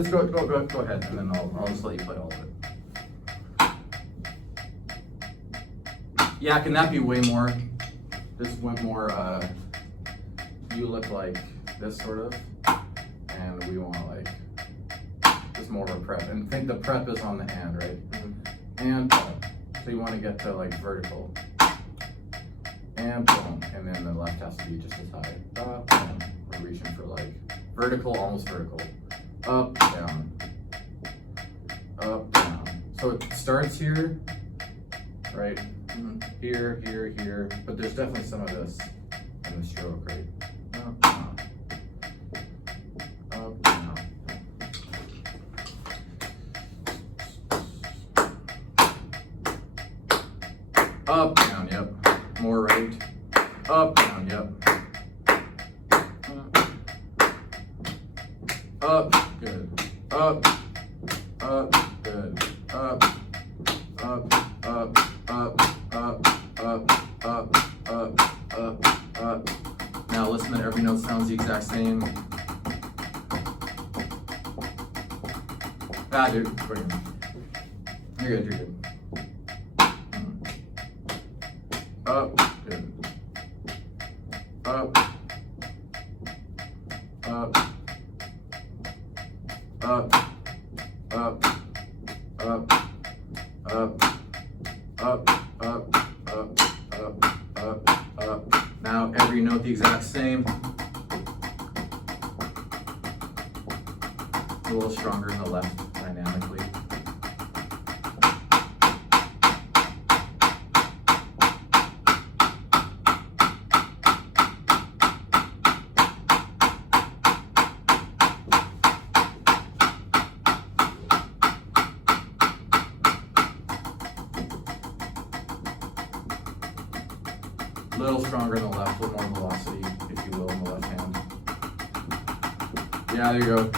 Just go ahead, and then I'll just let you play all of it. Yeah, can that be way more? This went more, you look like this sort of, and we want like, just more of a prep. And think the prep is on the and, right? Mm-hmm. And so you want to get to like vertical. And boom, and then the left has to be just as high. Boom. We're reaching for like vertical, almost vertical. Up, down, up, down. So it starts here, right? Here, here, here, but there's definitely some of this in the stroke, right? Up, down, up, down. Up, down, yep. More right. Up, down, yep. Up, good. Up, good. Up, up, up, up, up, up, up, up. Now listen that every note sounds the exact same. Ah, dude, wait. You're good, you're good. Up, good. Up, up. Up, up, up, up, up, up, up, up, up. Now every note the exact same. A little stronger in the left dynamically. A little stronger in the left, a little more velocity, if you will, in the left hand. Yeah, there you go.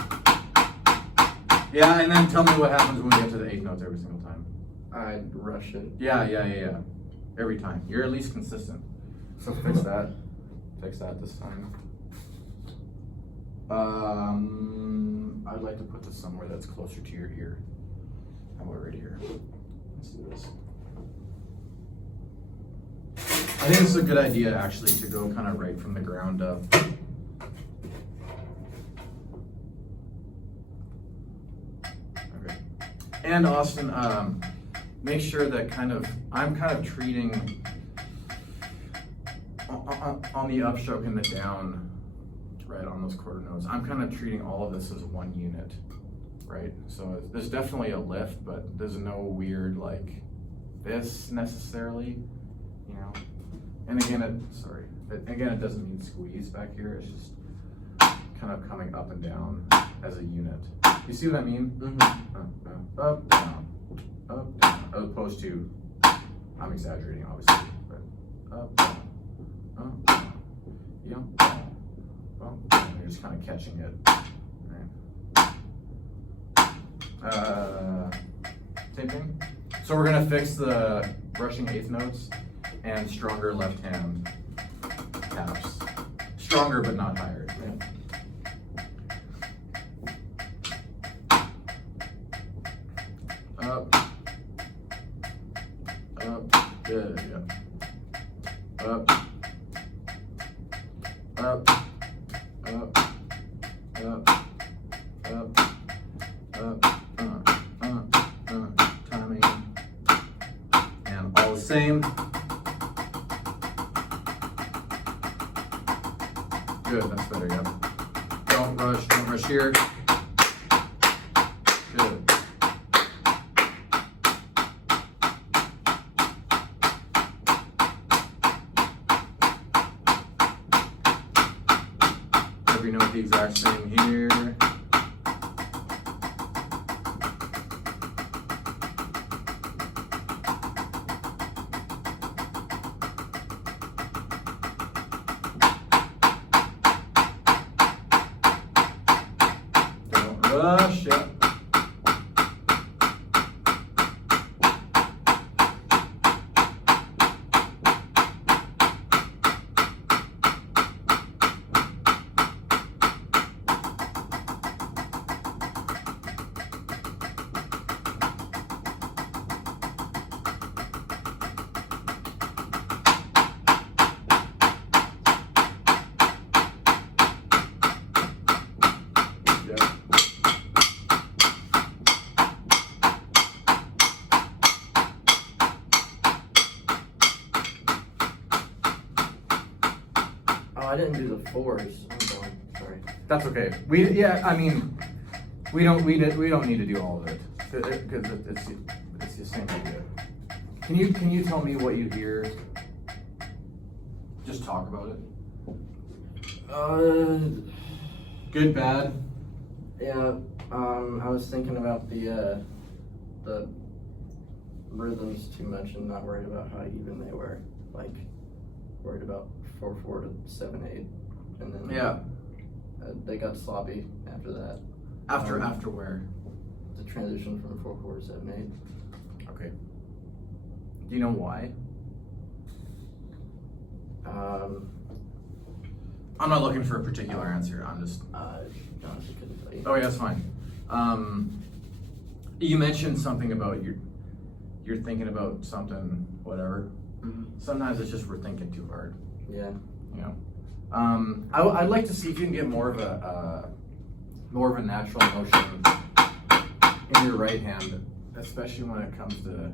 Yeah, and then tell me what happens when we get to the eighth notes every single time. I'd rush it. Yeah. Every time. You're at least consistent. So fix that. Fix that this time. I'd like to put this somewhere that's closer to your ear. How about right here? Let's do this. I think it's a good idea actually to go kind of right from the ground up. Okay. And Austin, make sure that I'm kind of treating on the upstroke and the down, right, on those quarter notes. I'm kind of treating all of this as one unit, right? So there's definitely a lift, but there's no weird like this necessarily, you know. And again, it doesn't mean squeeze back here. It's just kind of coming up and down as a unit. You see what I mean? Mm-hmm. Up, down, as opposed to, I'm exaggerating obviously, but up, down, yep, down. You're just kind of catching it. Right. Same thing. So we're gonna fix the brushing eighth notes and stronger left hand taps. Stronger but not higher. Yeah. Up, good, yeah. Up, timing, and all the same. Good, that's better, yeah. Don't rush here. Good. Every note the exact same here. Rush, yeah. I didn't do the fours. I'm done. Sorry. That's okay. We don't need to do all of it because it's the same idea. Can you tell me what you hear? Just talk about it. Good, bad. Yeah. I was thinking about the rhythms too much and not worried about how even they were. Like worried about 4/4 to 7/8, and then Yeah. They got sloppy after that. After where? The transition from 4/4 to 7/8. Okay. Do you know why? I'm not looking for a particular answer. I'm just. Honestly couldn't tell you. Oh yeah, that's fine. You mentioned something about you're thinking about something, whatever. Mm-hmm. Sometimes it's just we're thinking too hard. Yeah. You know. I'd like to see if you can get more of a natural motion in your right hand, especially when it comes to.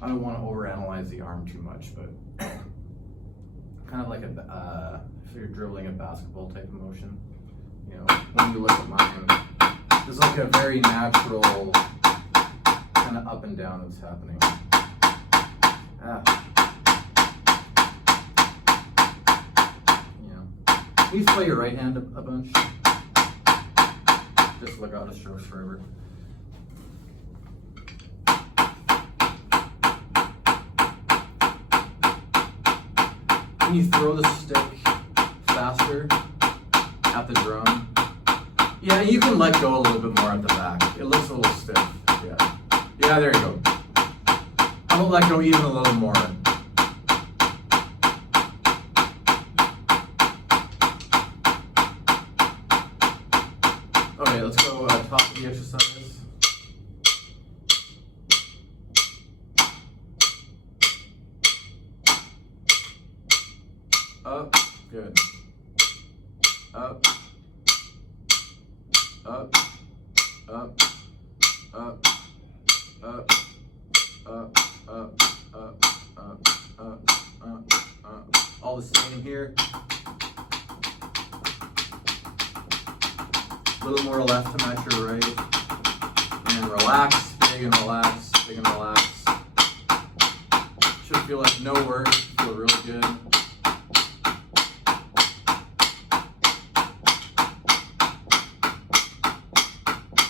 I don't want to overanalyze the arm too much, but kind of like if you're dribbling a basketball type of motion. You know, when you look at mine, there's like a very natural kind of up and down that's happening. You know, can you play your right hand a bunch? Just look out of strokes forever. Can you throw the stick faster at the drum? Yeah, you can let go a little bit more at the back. It looks a little stiff. Yeah. Yeah, there you go. I'm gonna let go even a little more. Okay, let's go top of the exercise. Up, good. Up, up, up, up, up, up, up, up, up. All the same here. A little more left to match your right. And relax, big and relax, big and relax. Should feel like no work, feel really good.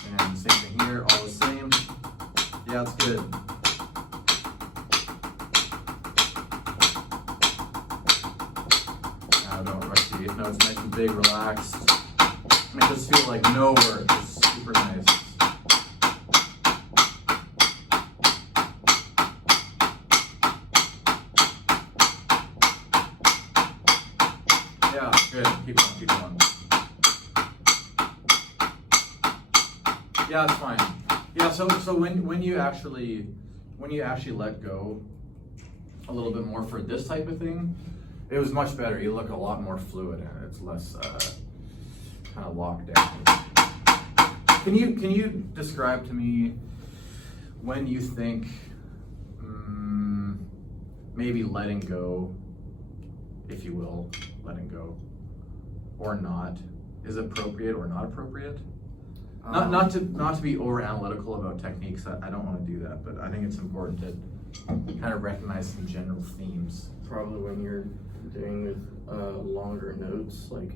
And same thing here, all the same. Yeah, it's good. Now don't rush the eighth notes, nice and big, relaxed. Make this feel like no work, it's super nice. Yeah, good, keep going, keep going. Yeah, it's fine. Yeah, so when you actually let go a little bit more for this type of thing, it was much better. You look a lot more fluid and it's less kind of locked down. Can you describe to me when you think maybe letting go, if you will, letting go or not is appropriate or not appropriate? Not to be over analytical about techniques. I don't want to do that, but I think it's important to kind of recognize some general themes. Probably when you're doing with longer notes, like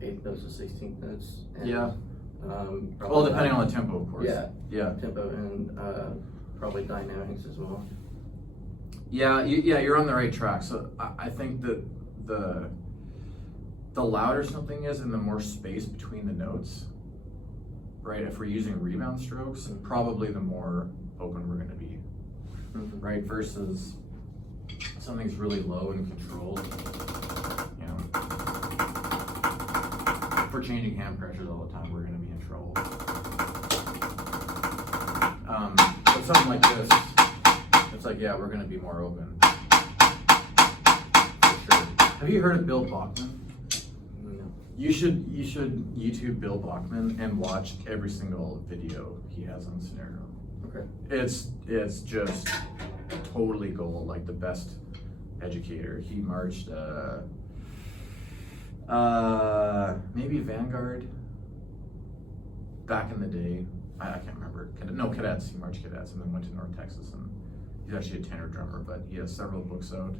8th notes to 16th notes. And, Yeah. Well, depending on the tempo, of course. Yeah. Yeah. Tempo and probably dynamics as well. Yeah. You're on the right track. So I think that the louder something is, and the more space between the notes, right? If we're using rebound strokes, probably the more open we're going to be, right? Versus something's really low and controlled. You know, if we're changing hand pressures all the time, we're going to be in trouble. But something like this, it's like, yeah, we're going to be more open. For sure. Have you heard of Bill Bachman? No. You should YouTube Bill Bachman and watch every single video he has on Scenario. Okay. It's just totally gold, like the best educator. He marched Maybe Vanguard. Back in the day, I can't remember. No, cadets. He marched cadets and then went to North Texas, and he's actually a tenor drummer. But he has several books out,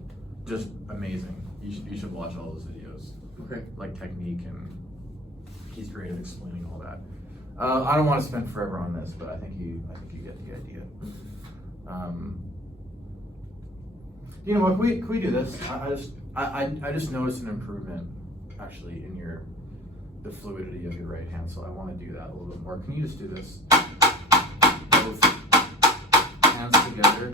just amazing. You should watch all those videos. Okay. Like technique, and he's great at explaining all that. I don't want to spend forever on this, but I think you get the idea. You know what? Can we do this? I just noticed an improvement actually in the fluidity of your right hand, so I want to do that a little bit more. Can you just do this? Both hands together.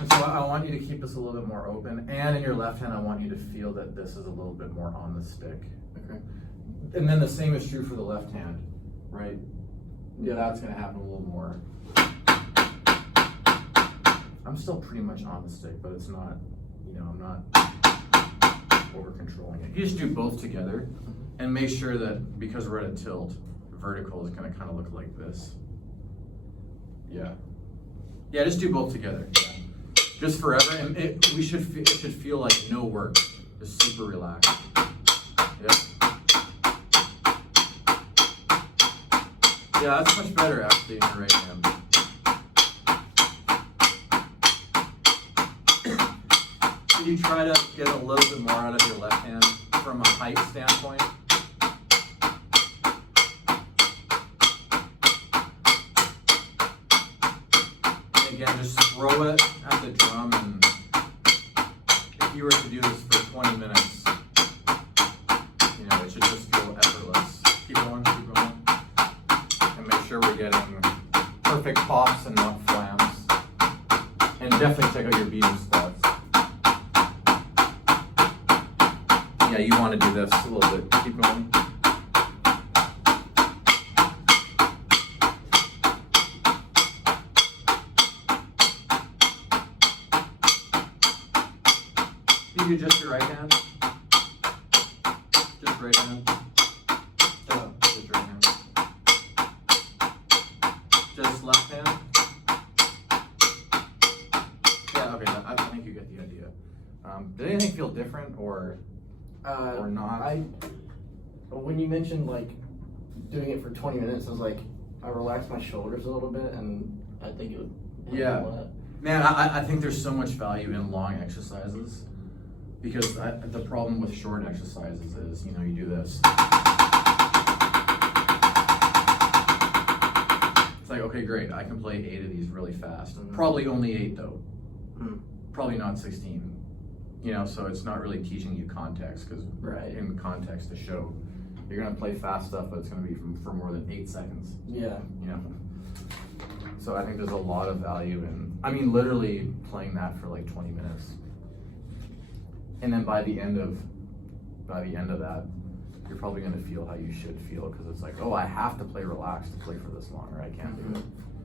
And so I want you to keep this a little bit more open, and in your left hand, I want you to feel that this is a little bit more on the stick. Okay. And then the same is true for the left hand, right? Yeah. That's gonna happen a little more. I'm still pretty much on the stick, but it's not, I'm not over controlling it. You just do both together and make sure that because we're at a tilt, vertical is gonna kind of look like this. Yeah. Yeah, just do both together. Yeah. Just forever, and it should feel like no work, just super relaxed. Yeah. Yeah, that's much better actually in your right hand. So you try to get a little bit more out of your left hand from a height standpoint. And again, just throw it at the drum, and if you were to do this for 20 minutes, it should just feel effortless. Keep going, and make sure we're getting perfect pops and not flams. And definitely check out your beating spots. Yeah, you want to do this a little bit. Keep going. You do just your right hand. Just right hand. Just right hand. Just left hand. Yeah, okay, I think you get the idea. Did anything feel different or not? When you mentioned like doing it for 20 minutes, I was like, I relaxed my shoulders a little bit, and I think it would help a lot. Man, I think there's so much value in long exercises, because the problem with short exercises is, you do this. It's like, okay, great, I can play 8 of these really fast. Mm-hmm. Probably only 8 though. Mm-hmm. Probably not 16. So it's not really teaching you context, because in context to show, you're gonna play fast stuff, but it's gonna be for more than 8 seconds. Yeah. So I think there's a lot of value in, literally playing that for like 20 minutes. And then by the end of that, you're probably gonna feel how you should feel, because it's like, oh, I have to play relaxed to play for this long, or I can't do it.